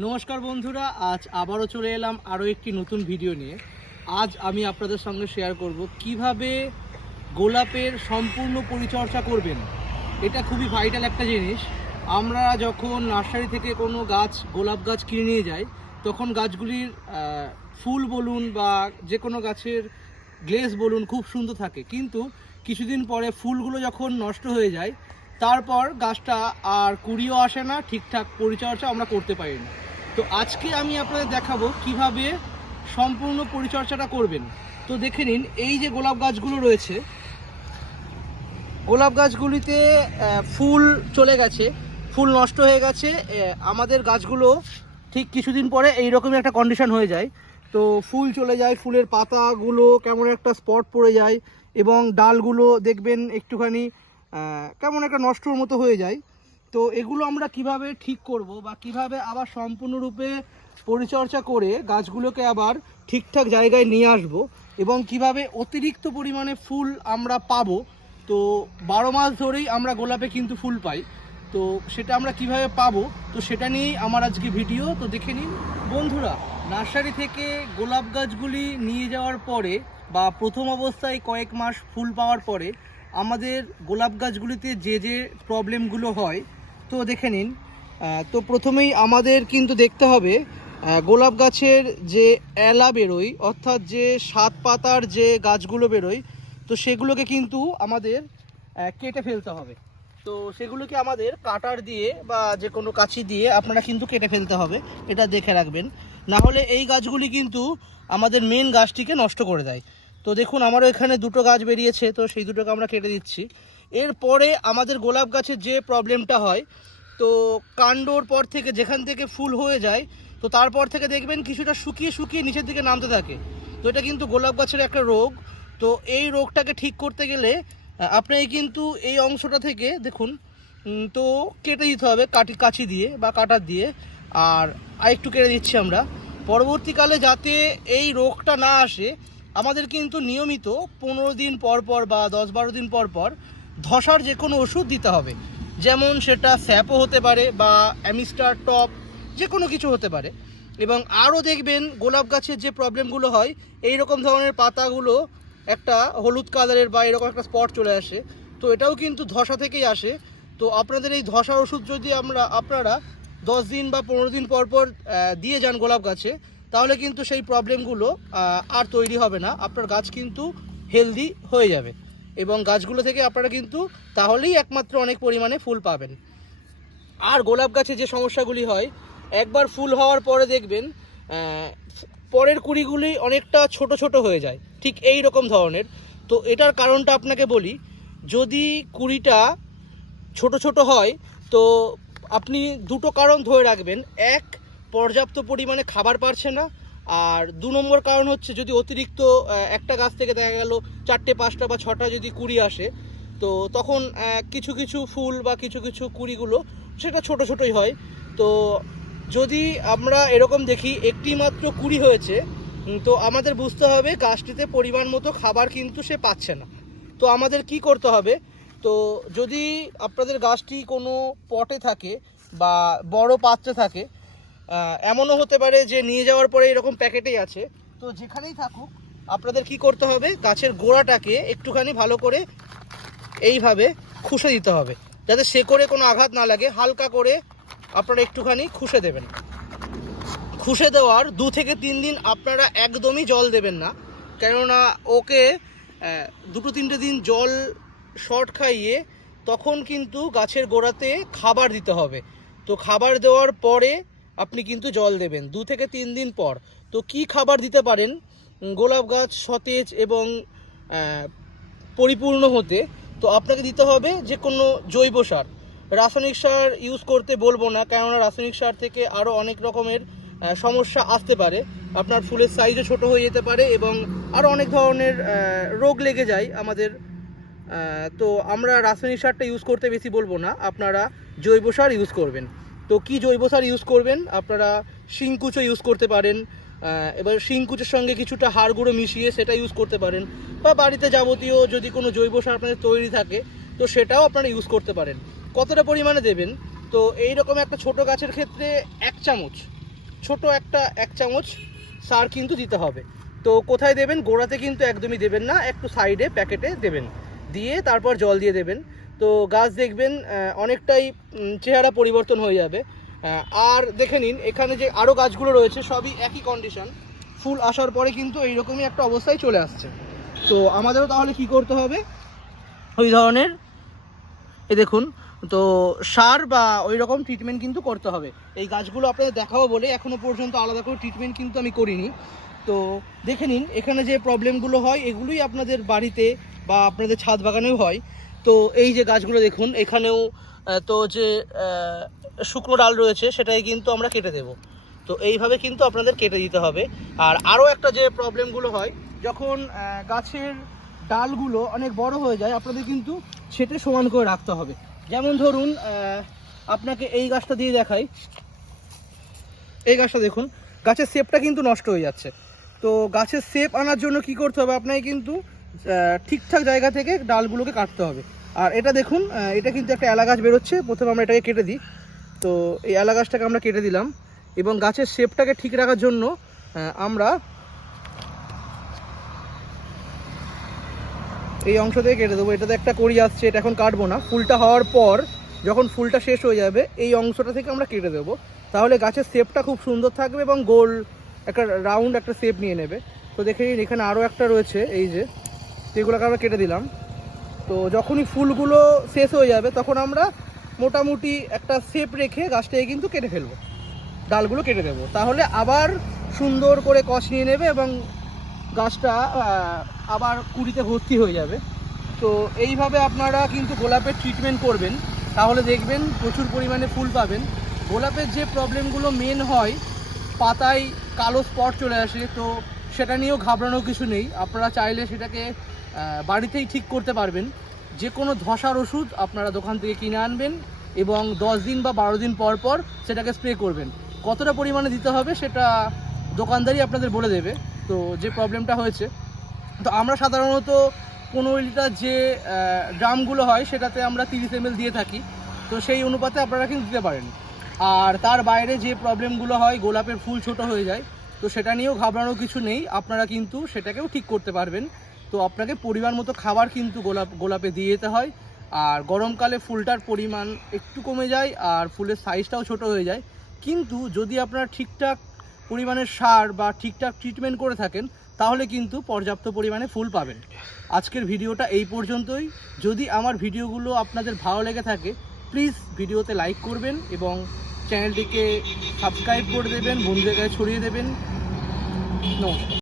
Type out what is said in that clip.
নমস্কার বন্ধুরা, আজ আবারও চলে এলাম আরও একটি নতুন ভিডিও নিয়ে। আজ আমি আপনাদের সঙ্গে শেয়ার করব কিভাবে গোলাপের সম্পূর্ণ পরিচর্যা করবেন। এটা খুবই ভাইটাল একটা জিনিস। আমরা যখন নার্সারি থেকে কোনো গাছ, গোলাপ গাছ কিনে নিয়ে যাই, তখন গাছগুলির ফুল বলুন বা যে কোনো গাছের গ্লেজ বলুন খুব সুন্দর থাকে, কিন্তু কিছুদিন পরে ফুলগুলো যখন নষ্ট হয়ে যায়, তারপর গাছটা আর কুড়িও আসে না, ঠিকঠাক পরিচর্যা আমরা করতে পারি না। তো আজকে আমি আপনাদের দেখাবো কিভাবে সম্পূর্ণ পরিচর্যাটা করবেন। তো দেখে নিন, এই যে গোলাপ গাছগুলো রয়েছে, গোলাপ গাছগুলিতে ফুল চলে গেছে, ফুল নষ্ট হয়ে গেছে। আমাদের গাছগুলো ঠিক কিছুদিন পরে এইরকমই একটা কন্ডিশন হয়ে যায়। তো ফুল চলে যায়, ফুলের পাতাগুলো কেমন একটা স্পট পড়ে যায় এবং ডালগুলো দেখবেন একটুখানি কেমন একটা নষ্টর মতো হয়ে যায়। তো এগুলো আমরা কিভাবে ঠিক করব বা কিভাবে আবার সম্পূর্ণরূপে পরিচর্যা করে গাছগুলোকে আবার ঠিকঠাক জায়গায় নিয়ে আসব এবং কিভাবে অতিরিক্ত পরিমাণে ফুল আমরা পাবো। তো 12 মাস ধরেই আমরা গোলাপে কিন্তু ফুল পাই, তো সেটা আমরা কিভাবে পাবো, তো সেটা নিয়েই আমার আজকে ভিডিও। তো দেখে নিন বন্ধুরা, নার্সারি থেকে গোলাপ গাছগুলি নিয়ে যাওয়ার পরে বা প্রথম অবস্থায় কয়েক মাস ফুল পাওয়ার পরে আমাদের গোলাপ গাছগুলিতে যে যে প্রবলেমগুলো হয়, তো দেখে নিন। তো প্রথমেই আমাদের কিন্তু দেখতে হবে গোলাপ গাছের যে এলা বেরোয়, অর্থাৎ যে 7 পাতার যে গাছগুলো বেরোয়, তো সেগুলোকে কিন্তু আমাদের কেটে ফেলতে হবে। তো সেগুলোকে আমাদের কাটার দিয়ে বা যে কোনো কাঁচি দিয়ে আপনারা কিন্তু কেটে ফেলতে হবে, এটা দেখে রাখবেন। না হলে এই গাছগুলি কিন্তু আমাদের মেন গাছটিকে নষ্ট করে দেয়। তো দেখুন, আমারও এখানে দুটো গাছ বেরিয়েছে, তো সেই দুটোকে আমরা কেটে দিচ্ছি। এরপরে আমাদের গোলাপ গাছের যে প্রবলেমটা হয়, তো কাণ্ডর পর থেকে যেখান থেকে ফুল হয়ে যায়, তো তারপর থেকে দেখবেন কিছুটা শুকিয়ে শুকিয়ে নিচের দিকে নামতে থাকে। তো এটা কিন্তু গোলাপ গাছের একটা রোগ। তো এই রোগটাকে ঠিক করতে গেলে আপনাকে কিন্তু এই অংশটা থেকে দেখুন, তো কেটে দিতে হবে কাঁচি দিয়ে বা কাটার দিয়ে। আর আরেকটু কেটে দিচ্ছি আমরা, পরবর্তীকালে যাতে এই রোগটা না আসে আমাদের কিন্তু নিয়মিত 15 দিন পর পর বা 10-12 দিন পর পর ধসার যে কোনো ওষুধ দিতে হবে। যেমন সেটা স্যাপও হতে পারে বা অ্যামিস্টার টপ, যে কোনো কিছু হতে পারে। এবং আরও দেখবেন গোলাপ গাছের যে প্রবলেমগুলো হয়, এই রকম ধরনের পাতাগুলো একটা হলুদ কালারের বা এরকম একটা স্পট চলে আসে, তো এটাও কিন্তু ধসা থেকেই আসে। তো আপনাদের এই ধসার ওষুধ যদি আপনারা 10 দিন বা 15 দিন পর পর দিয়ে যান গোলাপ গাছে, তাহলে কিন্তু সেই প্রবলেমগুলো আর তৈরি হবে না। আপনার গাছ কিন্তু হেলদি হয়ে যাবে এবং গাছগুলো থেকে আপনারা কিন্তু তাহলেই একমাত্র অনেক পরিমাণে ফুল পাবেন। আর গোলাপ গাছে যে সমস্যাগুলি হয়, একবার ফুল হওয়ার পরে দেখবেন পরের কুড়িগুলি অনেকটা ছোট ছোট হয়ে যায়, ঠিক এই রকম ধরনের। তো এটার কারণটা আপনাকে বলি, যদি কুড়িটা ছোট ছোট হয়, তো আপনি দুটো কারণ ধরে রাখবেন। এক, পর্যাপ্ত পরিমাণে খাবার পাচ্ছে না। আর 2 নম্বর কারণ হচ্ছে, যদি অতিরিক্ত একটা গাছ থেকে দেখা গেল 4টে 5টা বা 6টা যদি কুড়ি আসে, তো তখন কিছু কিছু ফুল বা কিছু কিছু কুড়িগুলো সেটা ছোট ছোটই হয়। তো যদি আমরা এরকম দেখি একটি মাত্র কুড়ি হয়েছে, তো আমাদের বুঝতে হবে গাছটিতে পরিমাণ মতো খাবার কিন্তু সে পাচ্ছে না। তো আমাদের কি করতে হবে, তো যদি আপনাদের গাছটি কোনো পটে থাকে বা বড় পাত্রে থাকে, এমনও হতে পারে যে নিয়ে যাওয়ার পরে এরকম প্যাকেটেই আছে, তো যেখানেই থাকুক আপনাদের কি করতে হবে, গাছের গোড়াটাকে একটুখানি ভালো করে এইভাবে খুশে দিতে হবে, যাতে শেকড়ে কোনো আঘাত না লাগে। হালকা করে আপনারা একটুখানি খুশে দেবেন। খুশে দেওয়ার 2 থেকে 3 দিন আপনারা একদমই জল দেবেন না, কেননা ওকে 2-3টে দিন জল শর্ট খাইয়ে তখন কিন্তু গাছের গোড়াতে খাবার দিতে হবে। তো খাবার দেওয়ার পরে আপনি কিন্তু জল দেবেন 2 থেকে 3 দিন পর। তো কি খাবার দিতে পারেন গোলাপ গাছ সতেজ এবং পরিপূর্ণ হতে, তো আপনাকে দিতে হবে যে কোনো জৈব সার। রাসায়নিক সার ইউজ করতে বলবো না, কেননা রাসায়নিক সার থেকে আরও অনেক রকমের সমস্যা আসতে পারে। আপনার ফুলের সাইজও ছোট হয়ে যেতে পারে এবং আরও অনেক ধরনের রোগ লেগে যায় আমাদের। তো আমরা রাসায়নিক সারটা ইউজ করতে বেশি বলবো না, আপনারা জৈব সার ইউজ করবেন। তো কি জৈব সার ইউজ করবেন, আপনারা শিংকুচো ইউজ করতে পারেন। এবার শিংকুচোর সঙ্গে কিছুটা হাড় গুঁড়ো মিশিয়ে সেটা ইউজ করতে পারেন, বা বাড়িতে যাবতীয় যদি কোনো জৈব সার আপনাদের তৈরি থাকে, তো সেটাও আপনারা ইউজ করতে পারেন। কতটা পরিমাণে দেবেন, তো এই রকম একটা ছোট গাছের ক্ষেত্রে 1 চামচ ছোট একটা 1 চামচ সার কিন্তু দিতে হবে। তো কোথায় দেবেন? গোড়াতে কিন্তু একদমই দেবেন না, একটু সাইডে প্যাকেটে দেবেন, দিয়ে তারপর জল দিয়ে দেবেন। তো গাছ দেখবেন অনেকটাই চেহারা পরিবর্তন হয়ে যাবে। আর দেখে নিন এখানে যে আরও গাছগুলো রয়েছে সবই একই কন্ডিশন, ফুল আসার পরে কিন্তু এইরকমই একটা অবস্থায় চলে আসছে। তো আমাদেরও তাহলে কি করতে হবে? ওই ধরনের দেখুন, তো সার বা ওই রকম ট্রিটমেন্ট কিন্তু করতে হবে। এই গাছগুলো আপনাদের দেখাবো বলে এখনও পর্যন্ত আলাদা করে ট্রিটমেন্ট কিন্তু আমি করিনি। তো দেখে নিন এখানে যে প্রবলেমগুলো হয় এগুলোই আপনাদের বাড়িতে বা আপনাদের ছাদ বাগানেও হয়। তো এই যে গাছগুলো দেখুন, এখানেও তো যে শুকনো ডাল রয়েছে সেটাই কিন্তু আমরা কেটে দেব। তো এইভাবে কিন্তু আপনাদের কেটে দিতে হবে। আর আরও একটা যে প্রবলেমগুলো হয়, যখন গাছের ডালগুলো অনেক বড় হয়ে যায় আপনাদের কিন্তু ছেটে সমান করে রাখতে হবে। যেমন ধরুন আপনাকে এই গাছটা দিয়ে দেখাই, এই গাছটা দেখুন, গাছের শেপটা কিন্তু নষ্ট হয়ে যাচ্ছে। তো গাছের শেপ আনার জন্য কি করতে হবে? আপনাকে কিন্তু ঠিকঠাক জায়গা থেকে ডালগুলোকে কাটতে হবে। আর এটা দেখুন, এটা কিন্তু একটা এলা গাছ বেরোচ্ছে, প্রথমে আমরা এটাকে কেটে দিই। তো এই এলা গাছটাকে আমরা কেটে দিলাম এবং গাছের শেপটাকে ঠিক রাখার জন্য আমরা এই অংশ থেকে কেটে দেবো। এটাতে একটা কড়ি আসছে, এটা এখন কাটবো না। ফুলটা হওয়ার পর যখন ফুলটা শেষ হয়ে যাবে এই অংশটা থেকে আমরা কেটে দেবো, তাহলে গাছের শেপটা খুব সুন্দর থাকবে এবং গোল একটা রাউন্ড একটা শেপ নিয়ে নেবে। তো দেখে নিন এখানে আরও একটা রয়েছে, এই যে, সেগুলোকে আমরা কেটে দিলাম। তো যখনই ফুলগুলো শেষ হয়ে যাবে তখন আমরা মোটামুটি একটা শেপ রেখে গাছটাকে কিন্তু কেটে ফেলবো, ডালগুলো কেটে দেবো, তাহলে আবার সুন্দর করে কষ নিয়ে নেবে এবং গাছটা আবার কুড়িতে ভর্তি হয়ে যাবে। তো এইভাবে আপনারা কিন্তু গোলাপের ট্রিটমেন্ট করবেন, তাহলে দেখবেন প্রচুর পরিমাণে ফুল পাবেন। গোলাপের যে প্রবলেমগুলো মেন হয়, পাতায় কালো স্পট চলে আসে, তো সেটা নিয়েও ঘাবড়ানোর কিছু নেই। আপনারা চাইলে সেটাকে বাড়িতেই ঠিক করতে পারবেন। যে কোনো ধসার ওষুধ আপনারা দোকান থেকে কিনে আনবেন এবং 10 দিন বা 12 দিন পর পর সেটাকে স্প্রে করবেন। কতটা পরিমাণে দিতে হবে সেটা দোকানদারই আপনাদের বলে দেবে। তো যে প্রবলেমটা হয়েছে, তো আমরা সাধারণত 15 লিটার যে ড্রামগুলো হয় সেটাতে আমরা 30 ml দিয়ে থাকি। তো সেই অনুপাতে আপনারা কিন্তু দিতে পারেন। আর তার বাইরে যে প্রবলেমগুলো হয়, গোলাপের ফুল ছোট হয়ে যায়, তো সেটা নিয়েও ঘাবড়ানোর কিছু নেই, আপনারা কিন্তু সেটাকেও ঠিক করতে পারবেন। তো আপনাকে পরিমাণ মতো খাবার কিন্তু গোলাপে দিয়ে যেতে হয়। আর গরমকালে ফুলটার পরিমাণ একটু কমে যায় আর ফুলের সাইজটাও ছোট হয়ে যায়। কিন্তু যদি আপনারা ঠিকঠাক পরিমাণের সার বা ঠিকঠাক ট্রিটমেন্ট করে থাকেন তাহলে কিন্তু পর্যাপ্ত পরিমাণে ফুল পাবেন। আজকের ভিডিওটা এই পর্যন্তই। যদি আমার ভিডিওগুলো আপনাদের ভালো লেগে থাকে প্লিজ ভিডিওতে লাইক করবেন এবং চ্যানেলটিকে সাবস্ক্রাইব করে দেবেন, বন্ধুদের কাছে ছড়িয়ে দেবেন। নমস্কার।